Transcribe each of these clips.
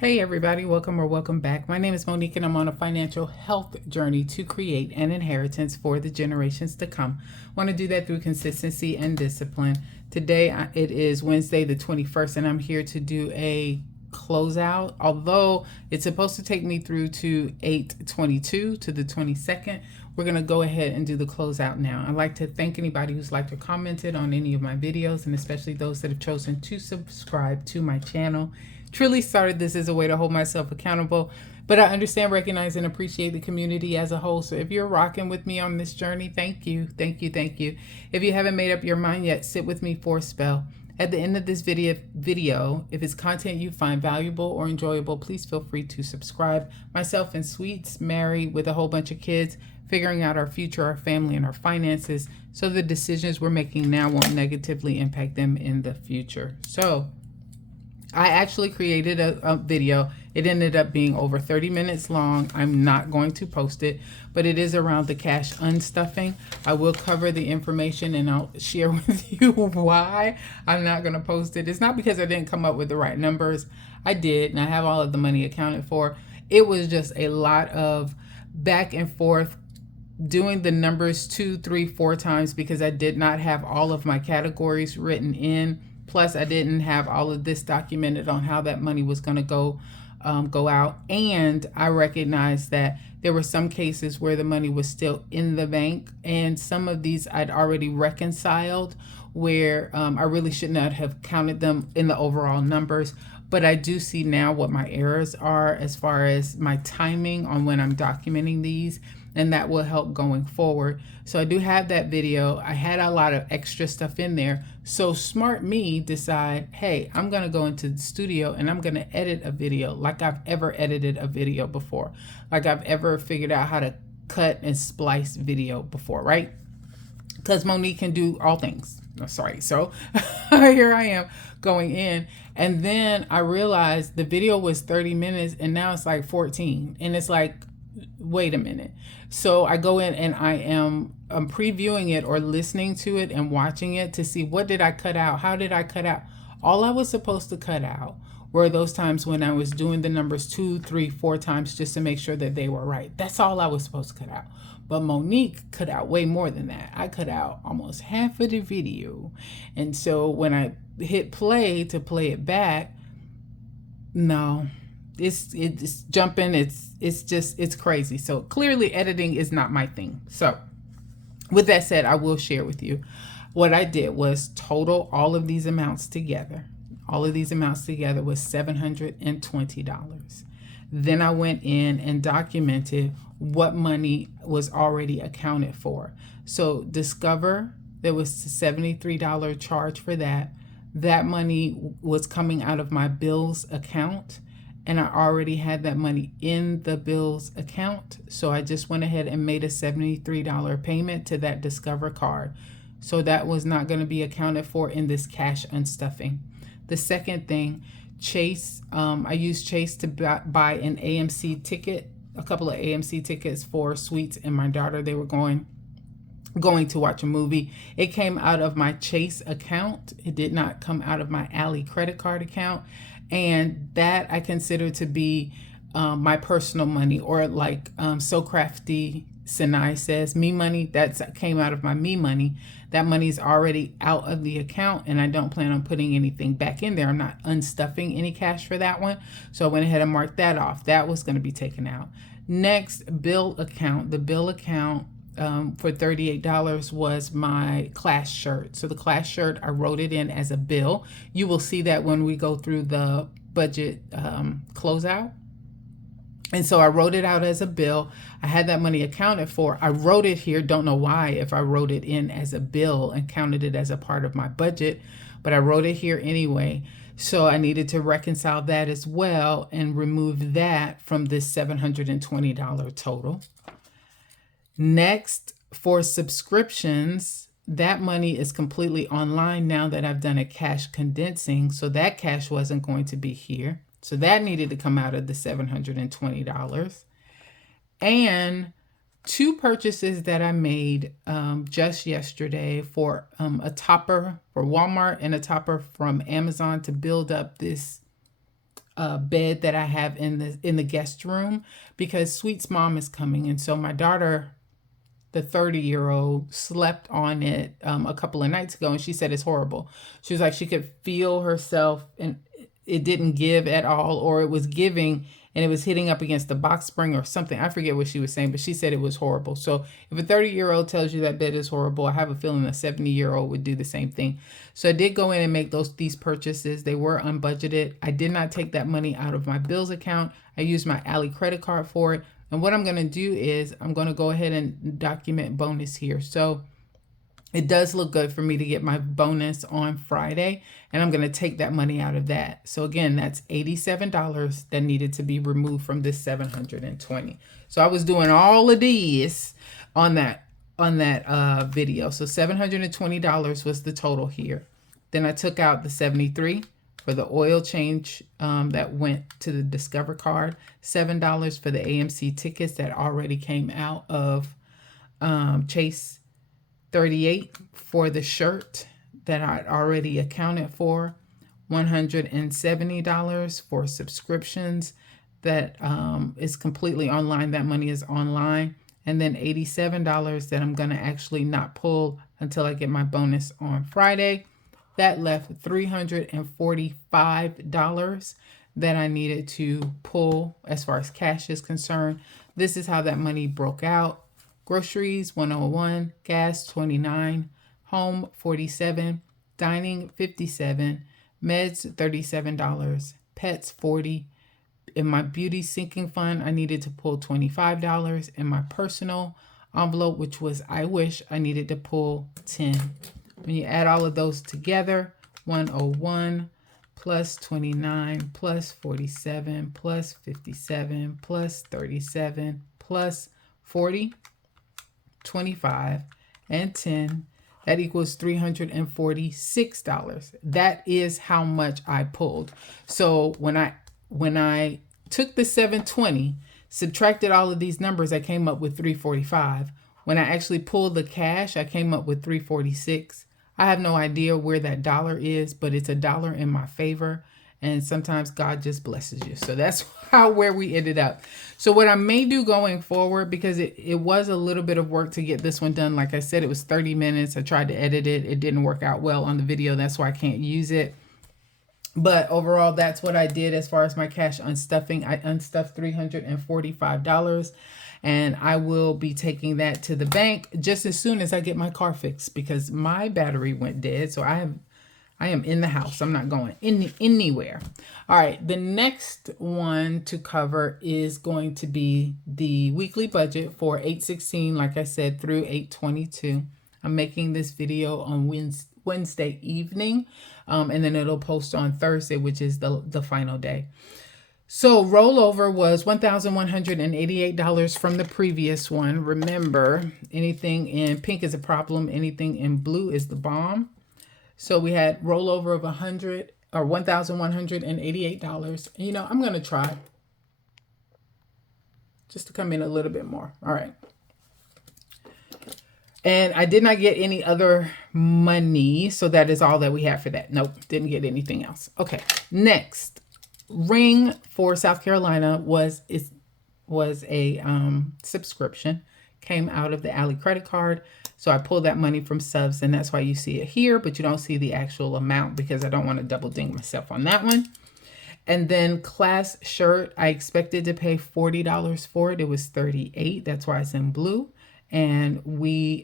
Hey everybody, welcome or welcome back. My name is Monique and I'm on a financial health journey to create an inheritance for the generations to come. I want to do that through consistency and discipline. Today it is Wednesday the 21st and I'm here to do a closeout. Although it's supposed to take me through to 8/22 to the 22nd, we're going to go ahead and do the closeout now. I'd like to thank anybody who's liked or commented on any of my videos, and especially those that have chosen to subscribe to my channel. Truly started this as a way to hold myself accountable, but I understand, recognize, and appreciate the community as a whole. So if you're rocking with me on this journey, thank you, thank you, thank you. If you haven't made up your mind yet, sit with me for a spell. At the end of this video, if it's content you find valuable or enjoyable, please feel free to subscribe. Myself and Sweets, married with a whole bunch of kids, figuring out our future, our family, and our finances, so the decisions we're making now won't negatively impact them in the future. So I actually created a video. It ended up being over 30 minutes long. I'm not going to post it, but it is around the cash unstuffing. I will cover the information and I'll share with you why I'm not going to post it. It's not because I didn't come up with the right numbers. I did, and I have all of the money accounted for. It was just a lot of back and forth, doing the numbers 2, 3, 4 times because I did not have all of my categories written in. Plus, I didn't have all of this documented on how that money was going to go out. And I recognized that there were some cases where the money was still in the bank, and some of these I'd already reconciled where I really should not have counted them in the overall numbers. But I do see now what my errors are as far as my timing on when I'm documenting these, and that will help going forward. So I do have that video. I had a lot of extra stuff in there. So smart me decide, hey, I'm going to go into the studio and I'm going to edit a video like I've ever edited a video before. Like I've ever figured out how to cut and splice video before, right? Because Monique can do all things. Sorry. So here I am going in. And then I realized the video was 30 minutes and now it's like 14. And it's like, wait a minute. So I go in and I'm previewing it or listening to it and watching it to see, what did I cut out? How did I cut out? All I was supposed to cut out were those times when I was doing the numbers 2, 3, 4 times just to make sure that they were right. That's all I was supposed to cut out. But Monique cut out way more than that. I cut out almost half of the video. And so when I hit play to play it back, no, it's jumping. It's crazy. So clearly editing is not my thing. So with that said, I will share with you what I did was total all of these amounts together. All of these amounts together was $720. Then I went in and documented what money was already accounted for. So Discover, there was a $73 charge for that. That money was coming out of my bills account, and I already had that money in the bills account. So I just went ahead and made a $73 payment to that Discover card. So that was not going to be accounted for in this cash unstuffing. The second thing, Chase, I used Chase to buy an AMC ticket, a couple of AMC tickets for Sweets and my daughter. They were going to watch a movie. It came out of my Chase account. It did not come out of my Ally credit card account. And that I consider to be my personal money, or like So Crafty Sinai says, me money. That came out of my me money. That money is already out of the account, and I don't plan on putting anything back in there. I'm not unstuffing any cash for that one. So I went ahead and marked that off. That was going to be taken out. Next, bill account. The bill account for $38 was my class shirt. So the class shirt, I wrote it in as a bill. You will see that when we go through the budget closeout. And so I wrote it out as a bill. I had that money accounted for. I wrote it here. Don't know why if I wrote it in as a bill and counted it as a part of my budget, but I wrote it here anyway. So I needed to reconcile that as well and remove that from this $720 total. Next, for subscriptions, that money is completely online now that I've done a cash condensing. So that cash wasn't going to be here. So that needed to come out of the $720. And 2 purchases that I made just yesterday for a topper for Walmart and a topper from Amazon to build up this bed that I have in the guest room, because Sweet's mom is coming, and so my daughter, the 30-year-old, slept on it a couple of nights ago, and she said it's horrible. She was like, she could feel herself, and it didn't give at all, or it was giving and it was hitting up against the box spring or something. I forget what she was saying, but she said it was horrible. So if a 30-year-old tells you that bed is horrible, I have a feeling a 70-year-old would do the same thing. So I did go in and make these purchases. They were unbudgeted. I did not take that money out of my bills account. I used my Ally credit card for it. And what I'm going to do is I'm going to go ahead and document bonus here. So it does look good for me to get my bonus on Friday, and I'm going to take that money out of that. So again, that's $87 that needed to be removed from this $720. So I was doing all of these on that video. So $720 was the total here. Then I took out the $73 for the oil change that went to the Discover card, $7 for the AMC tickets that already came out of Chase, $38 for the shirt that I'd already accounted for, $170 for subscriptions that is completely online. That money is online. And then $87 that I'm going to actually not pull until I get my bonus on Friday. That left $345 that I needed to pull as far as cash is concerned. This is how that money broke out. Groceries, $101, gas, $29, home, $47, dining, $57, meds, $37, pets, $40. In my beauty sinking fund, I needed to pull $25. In my personal envelope, which was I wish, I needed to pull $10. When you add all of those together, 101 plus 29 plus 47 plus 57 plus 37 plus 40, 25, and 10, that equals $346. That is how much I pulled. So when I took the 720, subtracted all of these numbers, I came up with 345. When I actually pulled the cash, I came up with 346. I have no idea where that dollar is, but it's a dollar in my favor. And sometimes God just blesses you. So that's where we ended up. So what I may do going forward, because it was a little bit of work to get this one done. Like I said, it was 30 minutes. I tried to edit it. It didn't work out well on the video. That's why I can't use it. But overall, that's what I did as far as my cash unstuffing. I unstuffed $345. And I will be taking that to the bank just as soon as I get my car fixed, because my battery went dead. So I am in the house. I'm not going anywhere. All right. The next one to cover is going to be the weekly budget for 8/16, like I said, through 8/22. I'm making this video on Wednesday evening, and then it'll post on Thursday, which is the final day. So rollover was $1,188 from the previous one. Remember, anything in pink is a problem. Anything in blue is the bomb. So we had rollover of $1,188. You know, I'm going to try just to come in a little bit more. All right. And I did not get any other money. So that is all that we had for that. Nope. Didn't get anything else. Okay. Next. Ring for South Carolina was a subscription, came out of the Ally credit card. So I pulled that money from subs, and that's why you see it here, but you don't see the actual amount because I don't want to double ding myself on that one. And then class shirt, I expected to pay $40 for it. It was $38. That's why it's in blue. And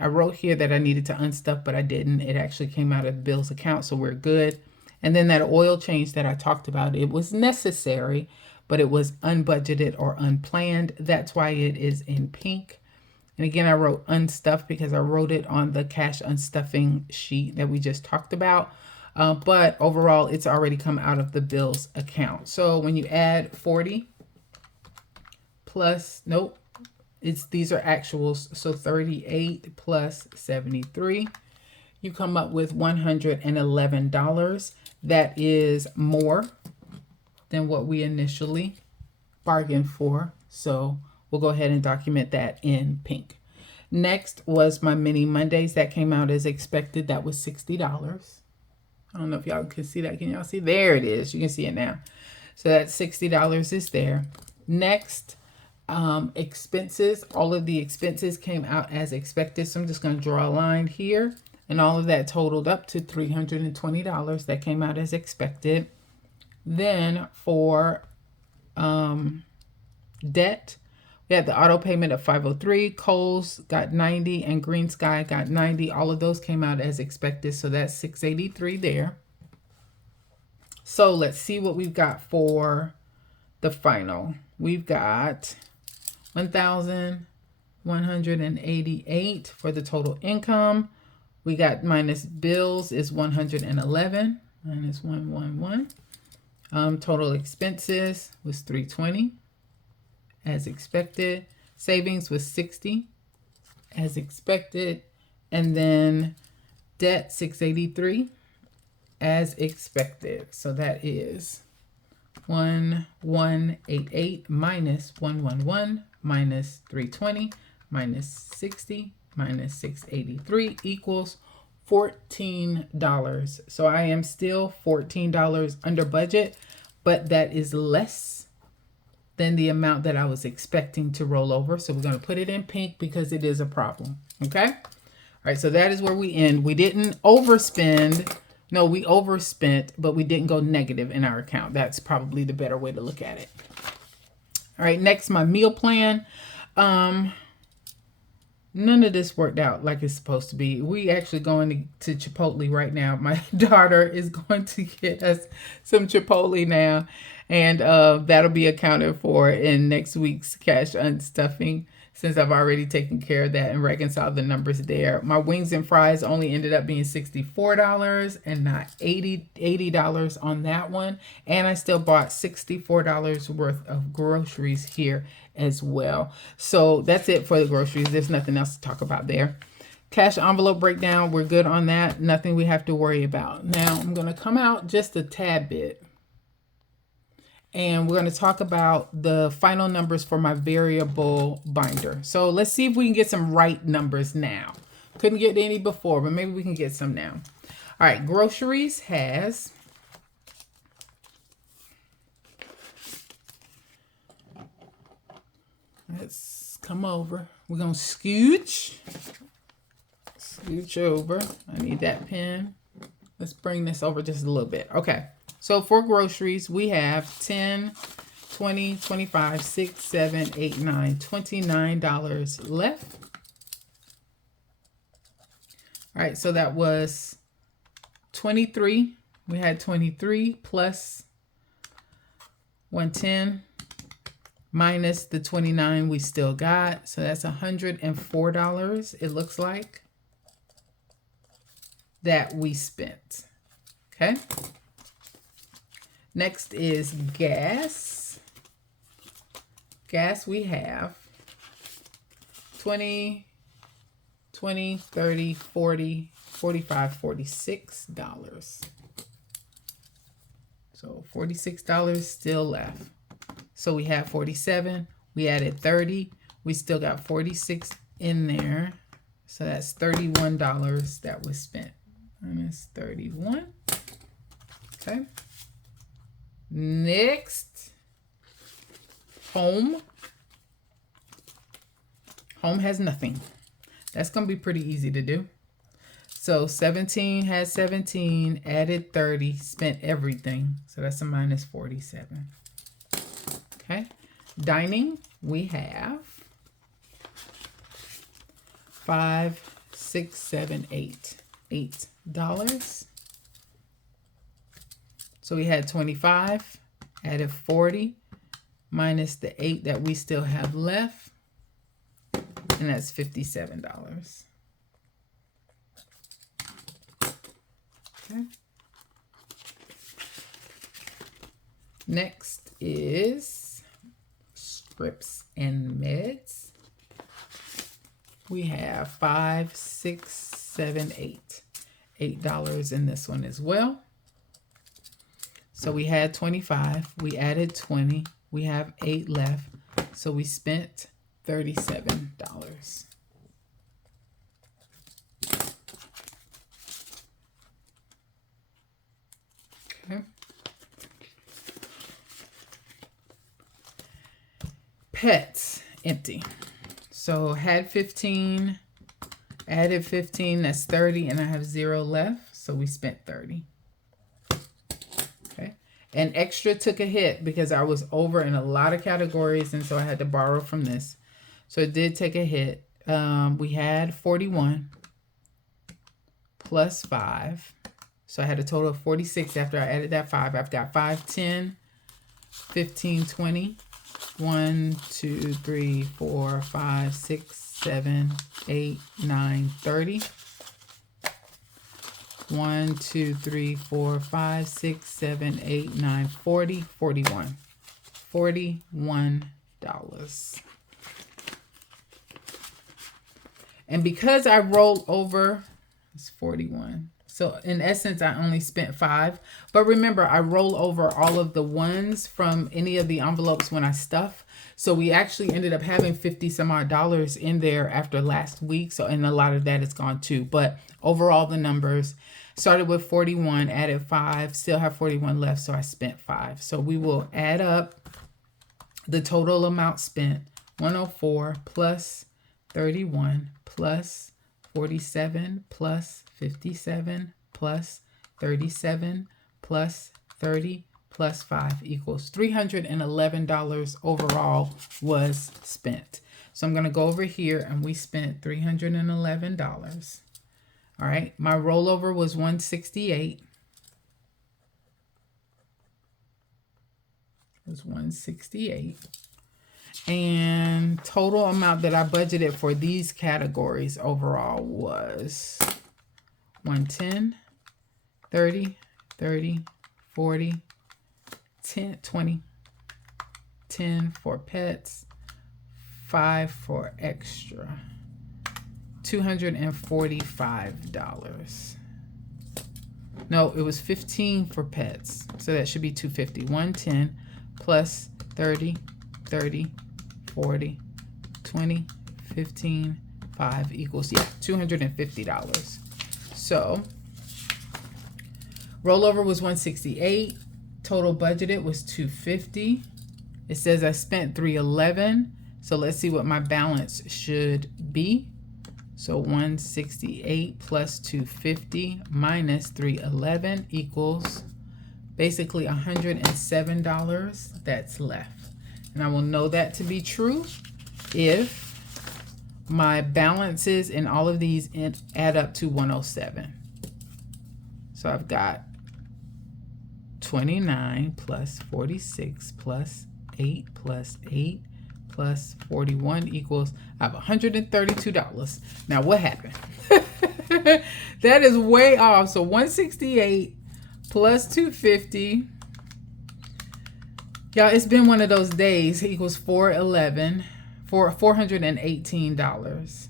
I wrote here that I needed to unstuff, but I didn't. It actually came out of the bills account, so we're good. And then that oil change that I talked about, it was necessary, but it was unbudgeted or unplanned. That's why it is in pink. And again, I wrote unstuffed because I wrote it on the cash unstuffing sheet that we just talked about. But overall, it's already come out of the bills account. So when you add 40 plus, nope, these are actuals. So 38 plus 73, you come up with $111. That is more than what we initially bargained for. So we'll go ahead and document that in pink. Next was my mini Mondays. That came out as expected. That was $60. I don't know if y'all can see that. Can y'all see? There it is. You can see it now. So that $60 is there. Next, expenses. All of the expenses came out as expected. So I'm just going to draw a line here. And all of that totaled up to $320. That came out as expected. Then for debt, we had the auto payment of $503. Kohl's got 90 and Green Sky got 90. All of those came out as expected. So that's $683 there. So let's see what we've got for the final. We've got $1,188 for the total income. We got minus bills is 111 minus 111. Total expenses was 320 as expected. Savings was 60 as expected. And then debt 683 as expected. So that is 1188 minus 111 minus 320 minus 60 minus 683 equals $14. So I am still $14 under budget, but that is less than the amount that I was expecting to roll over. So we're going to put it in pink because it is a problem. Okay. All right. So that is where we end. We didn't overspend. No, we overspent, but we didn't go negative in our account. That's probably the better way to look at it. All right. Next, my meal plan. None of this worked out like it's supposed to be. We actually going to Chipotle right now. My daughter is going to get us some Chipotle now. And that'll be accounted for in next week's cash unstuffing, since I've already taken care of that and reconciled the numbers there. My wings and fries only ended up being $64 and not $80 on that one. And I still bought $64 worth of groceries here as well. So that's it for the groceries. There's nothing else to talk about there. Cash envelope breakdown, we're good on that. Nothing we have to worry about. Now I'm going to come out just a tad bit. And we're going to talk about the final numbers for my variable binder. So let's see if we can get some right numbers now. Couldn't get any before, but maybe we can get some now. All right, groceries has let's come over. We're going to scooch over. I need that pen. Let's bring this over just a little bit. Okay. So for groceries, we have 10, 20, 25, 6, 7, 8, 9, $29 left. All right, so that was 23. We had 23 plus 110 minus the 29 we still got. So that's $104, it looks like, that we spent. Okay. Next is gas. Gas we have 20, 30, 40, 45, $46. So $46 still left. So we have 47. We added 30. We still got 46 in there. So that's $31 that was spent. Minus 31. Okay. Next, home. Home has nothing. That's going to be pretty easy to do. So 17 has 17, added 30, spent everything. So that's a minus 47. Okay. Dining, we have 5, 6, 7, 8. $8. So we had 25, added 40, minus the 8 that we still have left, and that's $57. Okay. Next is scripts and meds. We have 5, 6, 7, 8. $8 in this one as well. So we had 25, we added 20, we have 8 left, so we spent $37. Okay. pets, empty. So had 15, added 15, that's 30, and I have 0 left. So we spent 30. Okay. And extra took a hit because I was over in a lot of categories, and so I had to borrow from this. So it did take a hit. We had 41 plus 5. So I had a total of 46 after I added that 5. I've got 5, 10, 15, 20. 1, 2, 3, 4, 5, 6, 7, 8, 9, 30. 1, 2, 3, 4, 5, 6, 7, 8, 9, 40, 41. $41. And because I rolled over, it's 41. So in essence, I only spent 5. But remember, I roll over all of the ones from any of the envelopes when I stuff. So we actually ended up having 50 some odd dollars in there after last week. So, and a lot of that is gone too. But overall, the numbers started with 41, added 5, still have 41 left. So I spent 5. So we will add up the total amount spent. 104 plus 31 plus 47 plus 57 plus 37 plus 30 plus 5 equals $311 overall was spent. So I'm going to go over here and we spent $311. All right. My rollover was 168. It was 168. And total amount that I budgeted for these categories overall was 110, 30, 30, 40, 10, 20, 10 for pets, 5 for extra, $245. No, it was 15 for pets. So that should be 250. 110 plus 30, 30, 40, 20, 15, 5 equals, yeah, $250. So rollover was 168. Total budgeted was 250. It says I spent 311. So let's see what my balance should be. So 168 plus 250 minus 311 equals basically $107 that's left. And I will know that to be true if my balances in all of these add up to 107. So I've got 29 plus 46 plus 8 plus 8 plus 41 equals, I have $132. Now what happened? That is way off. So 168 plus 250. Y'all, it's been one of those days. Equals 411 for $418.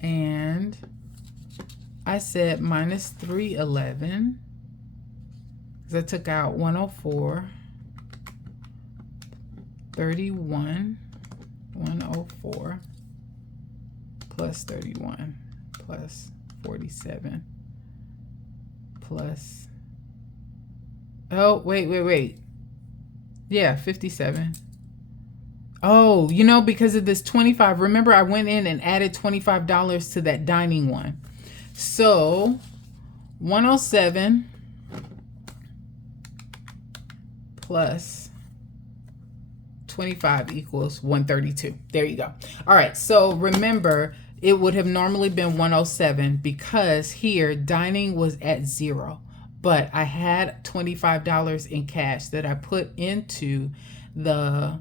And I said minus 311 because I took out 104, 31, 104 plus 31 plus 47 plus, oh, wait. Yeah, 57. Oh, you know, because of this 25, remember I went in and added $25 to that dining one. So 107 plus 25 equals 132. There you go. All right. So remember, it would have normally been 107 because here dining was at 0. But I had $25 in cash that I put into the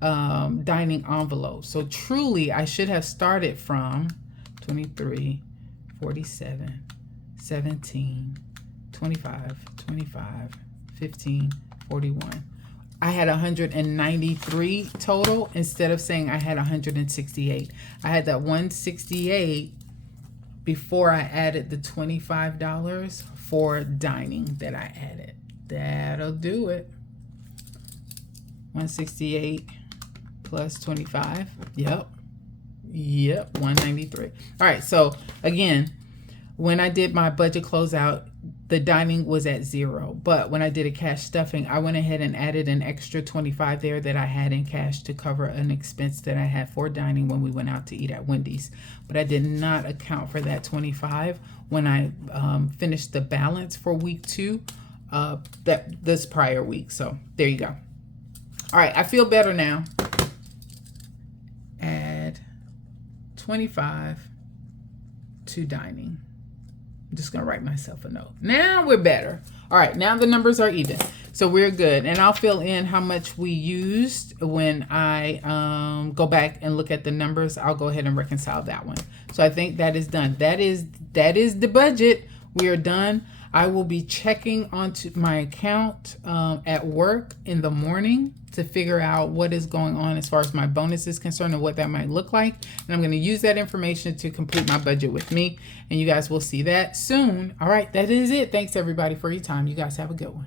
dining envelope. So truly, I should have started from 23, 47, 17, 25, 25, 15, 41. I had 193 total instead of saying I had 168. I had that 168 before I added the $25 for dining that I added. That'll do it. 168 plus 25. Yep, 193. All right, so again, when I did my budget closeout, the dining was at 0. But when I did a cash stuffing, I went ahead and added an extra 25 there that I had in cash to cover an expense that I had for dining when we went out to eat at Wendy's. But I did not account for that 25 when I finished the balance for week 2, this prior week. So there you go. All right, I feel better now. Add 25 to dining. I'm just going to write myself a note. Now we're better. All right, now the numbers are even. So we're good. And I'll fill in how much we used when I go back and look at the numbers. I'll go ahead and reconcile that one. So I think that is done. That is the budget. We are done. I will be checking onto my account at work in the morning to figure out what is going on as far as my bonus is concerned and what that might look like. And I'm going to use that information to complete my budget with me. And you guys will see that soon. All right, that is it. Thanks everybody for your time. You guys have a good one.